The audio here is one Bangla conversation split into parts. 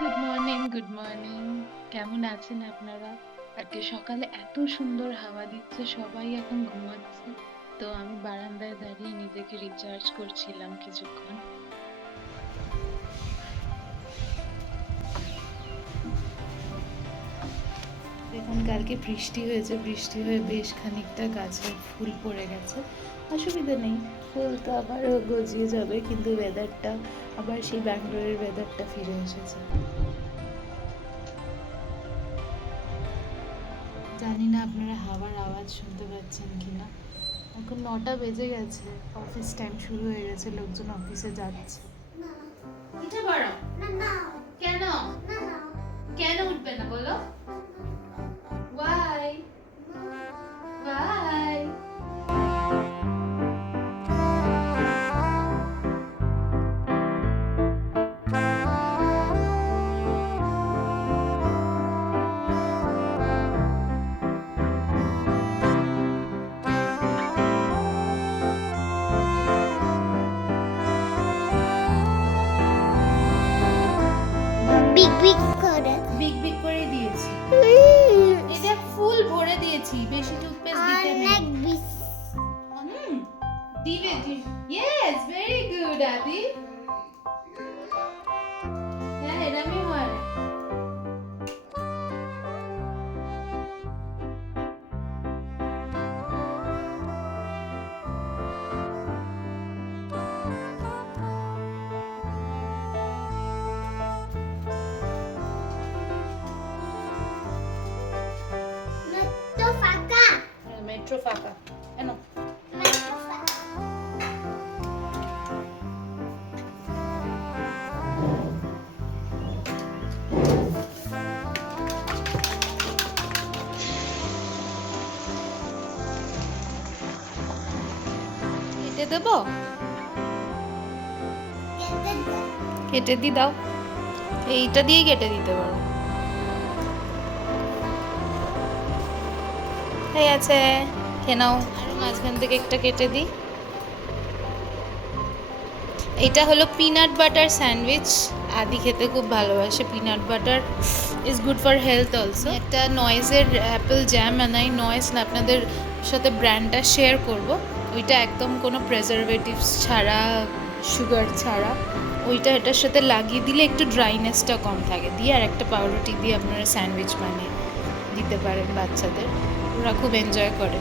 Good morning. কেমন আছেন আপনারা? আজকে সকালে এত সুন্দর হাওয়া দিচ্ছে, সবাই এখন ঘুমাচ্ছে। তো আমি বারান্দায় দাঁড়িয়ে নিজেকে রিচার্জ করছিলাম কিছুক্ষণ। দেখুন কালকে বৃষ্টি হয়েছে, বৃষ্টি হয়ে বেশ খানিকটা গাছে ফুল পড়ে গেছে। অসুবিধা নেই, ফুল তো আবার গজিয়ে যাবে, কিন্তু ওয়েদারটা আবার সেই ব্যাঙ্গালোরের ওয়েদারটা ফিরে এসেছে। জানি না আপনারা হাওয়ার আওয়াজ শুনতে পাচ্ছেন কিনা। এখন 9টা বেজে গেছে, অফিস টাইম শুরু হয়ে গেছে, লোকজন অফিসে যাচ্ছে। উঠে পড়ো। কেন? কেন উঠবে না বলো? ওয়াই? ওয়াই? বিগ বিগ করে বিগ বিগ করে দিয়েছি, এটা ফুল ভরে দিয়েছি, বেশি টুথপেস্ট দিতে নেই। অনেক বিগ দিবে ইয়েস, ভেরি গুড আদি। হ্যাঁ এরকমই হয়। তো ফাঁকা মেট্রো ফাঁকা কেন? কেটে দেবো? কেটে দি দাও, এইটা দিয়েই কেটে দিতে পারো। ঠিক আছে, খেয়ে নাও। আরো মাঝখান থেকে একটা কেটে দিই। এটা হলো পিনাট বাটার স্যান্ডউইচ। আদি খেতে খুব ভালোবাসে peanut butter, is good for health also. একটা নয়েজের অ্যাপেল জ্যাম আনাই, নয়েজ না, আপনাদের সাথে ব্র্যান্ডটা শেয়ার করব। ওইটা একদম কোনো প্রেজারভেটিভস ছাড়া, সুগার ছাড়া। ওইটা এটার সাথে লাগিয়ে দিলে একটু ড্রাইনেসটা কম থাকে, দিয়ে আর একটা পাউরুটি দিয়ে আপনারা স্যান্ডউইচ বানিয়ে দিতে পারেন বাচ্চাদের, ওরা খুব এনজয় করে।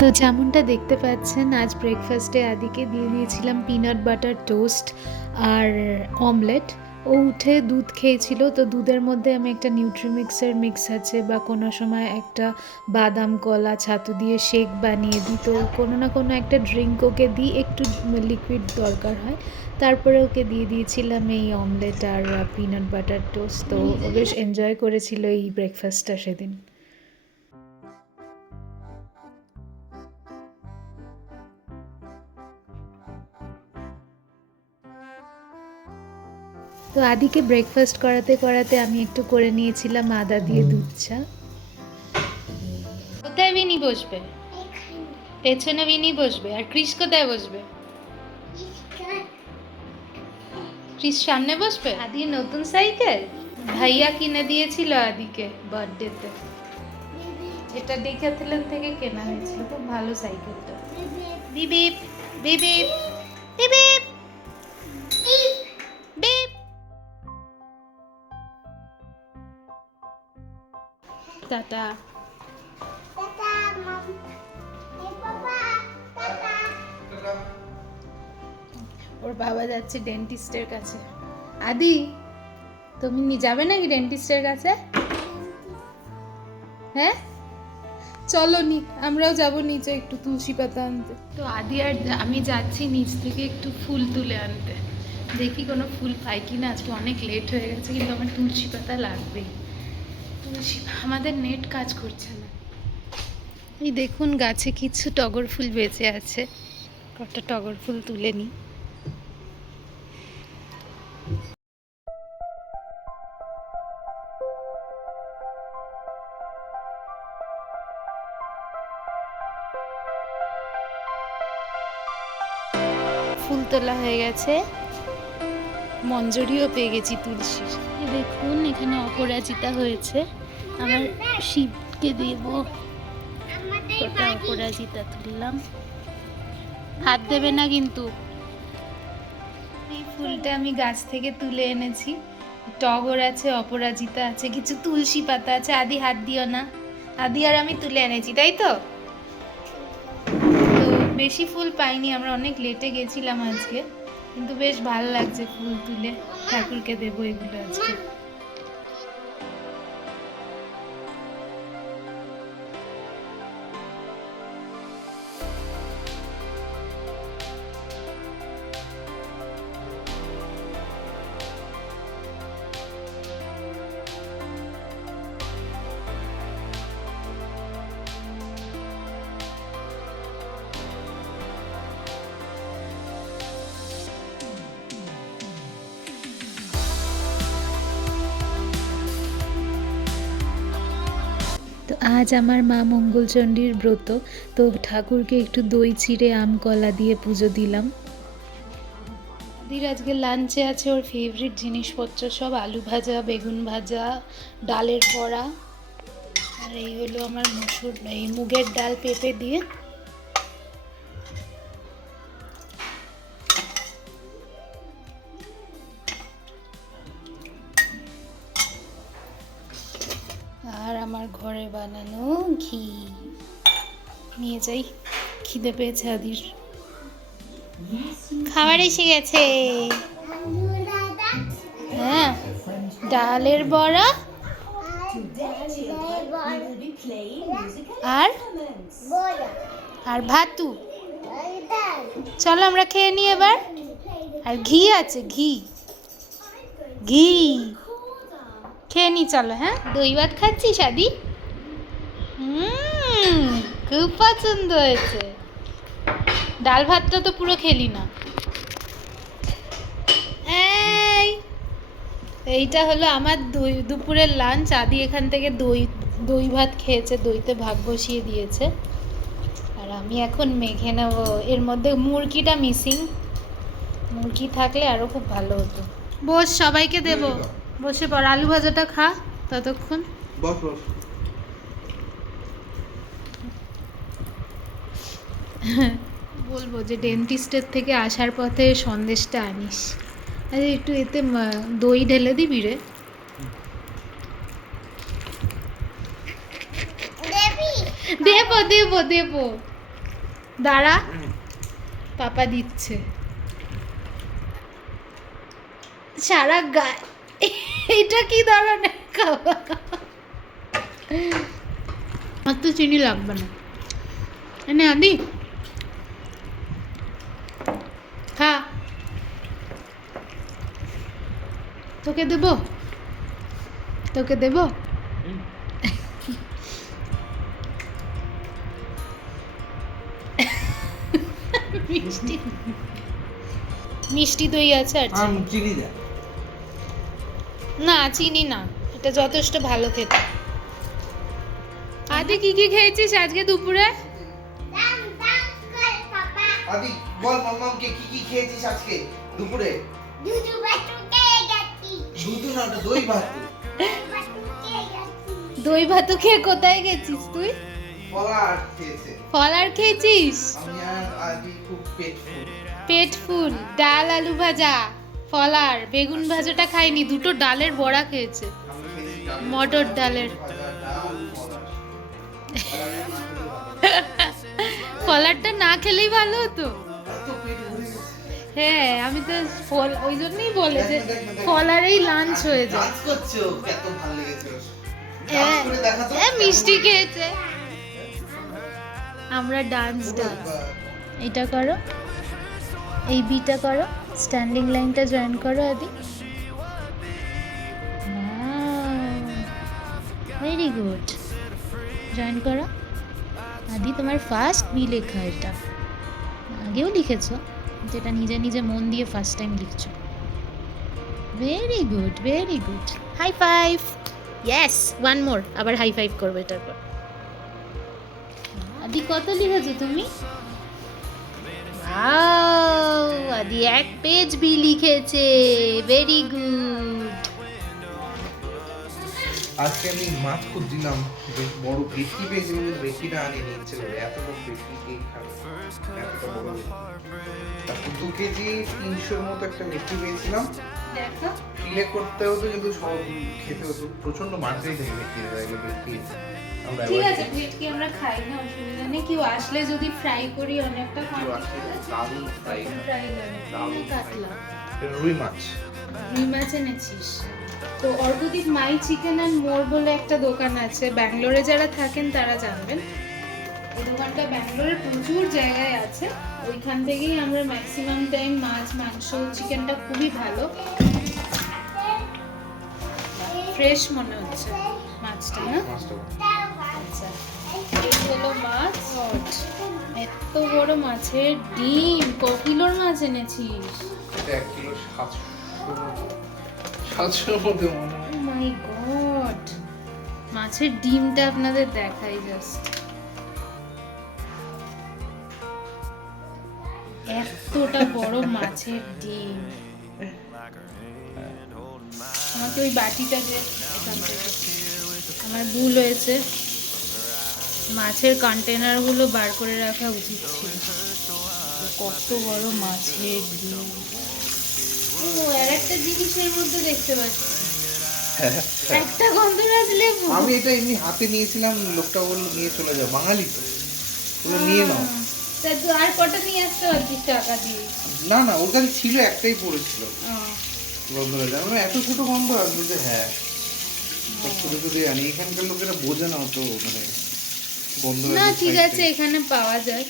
তো যেমনটা দেখতে পাচ্ছেন, আজ ব্রেকফাস্টে আদিকে দিয়ে দিয়েছিলাম পিনাট বাটার টোস্ট আর অমলেট। ও উঠে দুধ খেয়েছিল, তো দুধের মধ্যে আমি একটা নিউট্রিমিক্সের মিক্স আছে, বা কোনো সময় একটা বাদাম কলা ছাতু দিয়ে শেক বানিয়ে দিই। তো কোনো না কোনো একটা ড্রিঙ্ক ওকে দিই, একটু লিকুইড দরকার হয়। তারপরে ওকে দিয়ে দিয়েছিলাম এই অমলেট আর পিনাট বাটার টোস্ট। তো ও বেশ এনজয় করেছিল এই ব্রেকফাস্টটা সেদিন। তো আদিকে ব্রেকফাস্ট করাতে করাতে আমি একটু করে নিয়েছিলাম আদা দিয়ে দুধ চা। কোথায় বিনি বসবে? পেছনে বিনি বসবে, আর ক্রিস কোথায় বসবে? ক্রিস সামনে বসবে। আদি নতুন সাইকেল ভাইয়া কিনে দিয়েছিল আদিকে বার্থডেতে, এটা ডেকাথেলন থেকে কেনা হয়েছিল, খুব ভালো সাইকেলটা। বিবিপ বিবিপ বিবিপ বিপ। টাটা। ওর বাবা যাচ্ছে ডেন্টিস্টের কাছে। আদি তুমি যাবে নাকি ডেন্টিস্টের কাছে? হ্যাঁ চলো নি, আমরাও যাব নিচে একটু তুলসী পাতা আনতে। তো আদি আর আমি যাচ্ছি নিচ থেকে একটু ফুল তুলে আনতে, দেখি কোনো ফুল পাই কিনা। আজকে অনেক লেট হয়ে গেছে, কিন্তু আমার তুলসী পাতা লাগবেই। তুলসী, আমাদের নেট কাজ করছে না। এই দেখুন গাছে কিছু টগর ফুল বেঁচে আছে, কটা টগর ফুল তুলে নিই। ফুল তোলা হয়ে গেছে, মঞ্জরিও পেয়ে গেছি তুলসীর। দেখুন এখানে অপরাজিতা হয়েছে, আমার শিবকে দেব। আমাদের ওটা বাড়ি অপরাজিতা তুললাম, হাত দেবে না কিন্তু। এই ফুলটা আমি গাছ থেকে তুলে এনেছি, টগর আছে, অপরাজিতা আছে, কিছু তুলসী পাতা আছে। আদি হাত দিও না, আদি আর আমি তুলে এনেছি, তাই তো? তো বেশি ফুল পাইনি, আমরা অনেক লেটে গেছিলাম আজকে, কিন্তু বেশ ভালো লাগছে ফুল তুলে। ঠাকুরকে দেবো এগুলো আজকে। তো আজ আমার মা মঙ্গলচণ্ডীর ব্রত, তো ঠাকুরকে একটু দই চিড়ে আম কলা দিয়ে পুজো দিলাম। দির আজকে লাঞ্চে আছে ওর ফেভারিট জিনিসপত্র সব, আলু ভাজা, বেগুন ভাজা, ডালের বড়া, আর এই হলো আমার মুগের ডাল পেঁপে দিয়ে। আর আমার ঘরে বানানো ঘি নিয়ে যাই, খিদে পেয়েছে আদির। খাবার এসে গেছে। দাদা হ্যাঁ, ডালের বড়া আর আর ভাতু। চলো আমরা খেয়ে নিই এবার। আর ঘি আছে, ঘি ঘি খেয়ে নি, চলো। হ্যাঁ, দই ভাত খাচ্ছিস আদি? খুব পছন্দ হয়েছে। ডাল ভাতটা তো পুরো খেলি না। এইটা হলো আমার দুপুরের লাঞ্চ। আদি এখান থেকে দই ভাত খেয়েছে, দইতে ভাগ বসিয়ে দিয়েছে। আর আমি এখন মেখে নেব। এর মধ্যে মুরগিটা মিসিং, মুরগি থাকলে আরও খুব ভালো হতো। বস, সবাইকে দেব, বসে পড়। আলু ভাজাটা খা ততক্ষণ। বস বস। বলবো যে ডেন্টিস্টের থেকে আসার পথে সন্দেশটা আনিস। আরে একটু এতে দই ঢেলে দিবি রে। দেবী দেবো দেবো দেবো, দাঁড়া, পাপা দিচ্ছে। সারা গায়ে এটা কি ধরনের খাওয়া? আর তো চিনি লাগবে না। এনে আদি খা, তোকে দেবো, তোকে দেবো। মিষ্টি মিষ্টি দই আছে আর আম চিনি দে। না, চিনি না, এটা যথেষ্ট ভালো খেতে। আদি কি কি খেয়েছিস আজকে দুপুরে? দাম দাম করে পাপা আদি বল মাম্মামকে কি কি খেয়েছিস আজকে দুপুরে? দুধু বাটুকে গেছি দুধ না, ওটা দই ভাত। বাটুকে গেছি দই ভাতু খেয়ে কোথায় গেছিস তুই? কলা খেয়েছে। ফল আর খেয়েছিস? আমি আর আদি খুব পেট ফুল। পেট ফুল। ডাল আলু ভাজা, ফল আর বেগুন ভাজাটা খাইনি, দুটো ডালের বড়া খেয়েছে। আমি খেয়েছি ডাল, মটর ডালের। ভাজা, ডাল, কলা। ফলারটা না খেলেই ভালো হতো। এত পেট ভরে গেছে। হ্যাঁ, আমি তো ফল ওই জন্যই বলে যে দেখ না, দেখ না, দেখ না। ফলারেই লাঞ্চ হয়ে যায়। ডান্স করছে ও, কত ভালো লেগেছে ওর। হ্যাঁ, ডান্স করে দেখা তো। মিষ্টি খেয়েছে। আমরা ডান্স এটা করো, এই বিটা করো, স্ট্যান্ডিং লাইনটা জয়েন করো আদি। ভেরি গুড, জয়েন করো। আদি তোমার ফার্স্ট বি লেখা, এটা আগেও লিখেছো, যেটা নিজে নিজে মন দিয়ে ফার্স্ট টাইম লিখছো। Very good, very good. High five. Yes, one more. আবার হাই ফাইভ করবে এটার পর। আদি কত লিখেছো তুমি? ওয়াও, আদি এক পেজ বি লিখেছে, ভেরি গুড। আজকে আমি মাছ খুঁজছিলাম, বেশ বড় ভেটকি পেয়েছিলাম, কিন্তু ভেটকিটা আনিনি ইচ্ছে করে। এত বড় ভেটকি কে খাবে, এতটা বড় ভেটকি। তারপর 2 কেজি 300-র মতো একটা ভেটকি পেয়েছিলাম। দেখো ফিলে করতে হতো, কিন্তু সব খেতে হতো। প্রচন্ড মাত্রায় থাকে ভেটকি, ভেটকি আমরা ঠিক avoid আছে, করি। ভেটকি আমরা খাই না, অসুবিধা নেই। কেউ আসলে যদি ফ্রাই করি অনেকটা কেউ আসলে দারুণ fry করে। ফ্রাই করে দারুণ fry। কাটলা এটা রুই মাছ। রুই মাছ এনেছিস। তো অর্ঘদীপ মাই চিকেন অ্যান্ড মোর বলে একটা দোকান আছে, ব্যাঙ্গালোরে যারা থাকেন তারা জানবেন। এই দোকানটা ব্যাঙ্গালোরের প্রচুর জায়গায় আছে, ওইখান থেকেই আমরা ম্যাক্সিমাম টাইম মাছ, মাংস, চিকেনটা খুবই ভালো, ফ্রেশ মনে হচ্ছে মাছটা, না? মাছটা বড়। আচ্ছা, এই হলো মাছ। এত বড় মাছের ডিম, ক কিলোর মাছ এনেছিস? এটা 1 কিলো 700-র মতো। 700-র মধ্যে মনে হয়। মাই গড, মাছের ডিমটা আপনাদের দেখাই জাস্ট, এতটা বড় মাছের ডিম। আমাকে ওই বাটিটা যে এখান থেকে, আমার ভুল হয়েছে, মাছের কন্টেনারগুলো বার করে রাখা উচিত ছিল। কত বড় মাছের ডিম। ও, আর একটা জিনিস এর মধ্যে দেখতে পাচ্ছি, একটা গন্ধরাজ লেবু। আমি এটা এমনি হাতে নিয়েছিলাম, লোকটা বললো নিয়ে চলে যাও, বাঙালি তো, বললো নিয়ে নাও। তা তুই আর কটা নিয়ে আসতে পারতিস টাকা দিয়ে। না না, ওর কাছে ছিল, একটাই পড়েছিল গন্ধরাজ। আমরা এত ছোট গন্ধ আসবে যে, হ্যাঁ সব ছোট ছোট আনি। এখানকার লোকেরা বোঝে না অত, মানে গন্ধরাজ। না ঠিক আছে, এখানে পাওয়া যায়।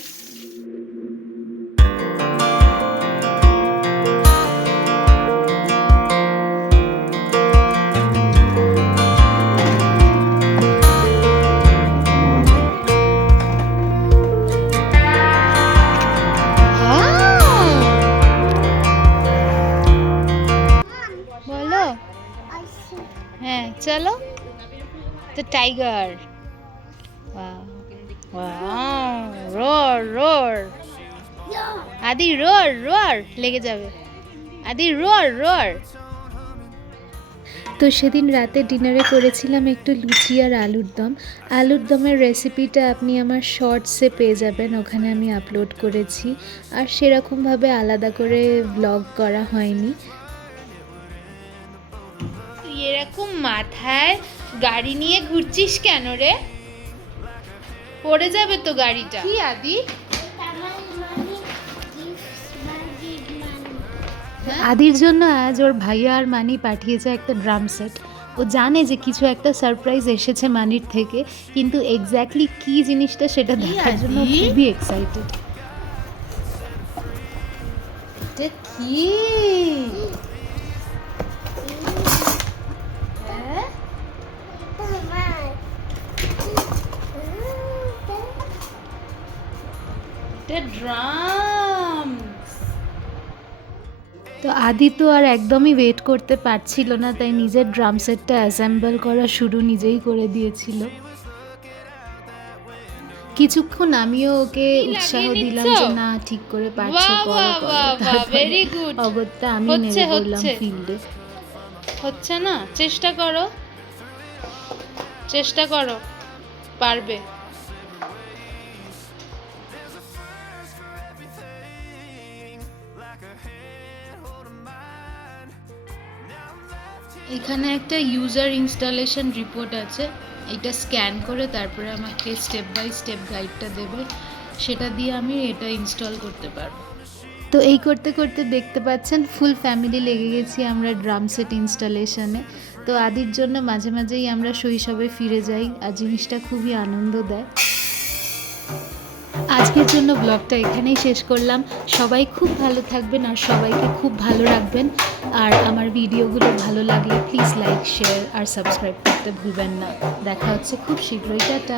বলো, হ্যাঁ চলো। তো টাইগার, রোর রোর, আদি রোর রোর, লেগে যাবে, আদি রোর রোর। তো সেদিন রাতে ডিনারে করেছিলাম একটু লুচি আর আলুর দম। আলুর দমের রেসিপিটা আপনি আমার শর্টসে পেয়ে যাবেন, ওখানে আমি আপলোড করেছি। আর সেরকমভাবে আলাদা করে ব্লগ করা হয়নি। তুই এরকম মাথায় গাড়ি নিয়ে ঘুরছিস কেন রে? পড়ে যাবে তো গাড়িটা। কি আদি? আদির জন্য আজ ওর ভাইয়া আর মানি পাঠিয়েছে একটা ড্রাম সেট। ও জানে যে কিছু একটা সারপ্রাইজ এসেছে মানির থেকে, কিন্তু এক্স্যাক্টলি কি জিনিসটা সেটা দেখার জন্য ও খুবই এক্সাইটেড। এটা কি? হ্যাঁ? এটা ড্রাম। তো আদি তো আর একদমই ওয়েট করতে পারছিল না, তাই নিজের ড্রাম সেটটা অ্যাসেম্বল করা শুরু নিজেই করে দিয়েছিল। কিছুক্ষণ আমিও ওকে উৎসাহ দিলাম যে না ঠিক করে পারছো, করো করো। তারপরে অগত্যা আমি নেমে পড়লাম ফিল্ডে। হচ্ছে না, চেষ্টা করো, চেষ্টা করো, পারবে। এখানে একটা ইউজার ইনস্টলেশন রিপোর্ট আছে, এটা স্ক্যান করে তারপরে আমাকে স্টেপ বাই স্টেপ গাইডটা দেবে, সেটা দিয়ে আমি এটা ইনস্টল করতে পারবো। তো এই করতে করতে দেখতে পাচ্ছেন ফুল ফ্যামিলি লেগে গেছি আমরা ড্রাম সেট ইনস্টলেশনে। তো আদির জন্য মাঝে মাঝেই আমরা শৈশবে ফিরে যাই, আর জিনিসটা খুবই আনন্দ দেয়। আজকের জন্য ব্লগটা এখানেই শেষ করলাম। সবাই খুব ভালো থাকবেন আর সবাইকে খুব ভালো রাখবেন। আর আমার ভিডিওগুলো ভালো লাগলে প্লিজ লাইক, শেয়ার আর সাবস্ক্রাইব করতে ভুলবেন না। দেখা হচ্ছে খুব শীঘ্রই। টাটা।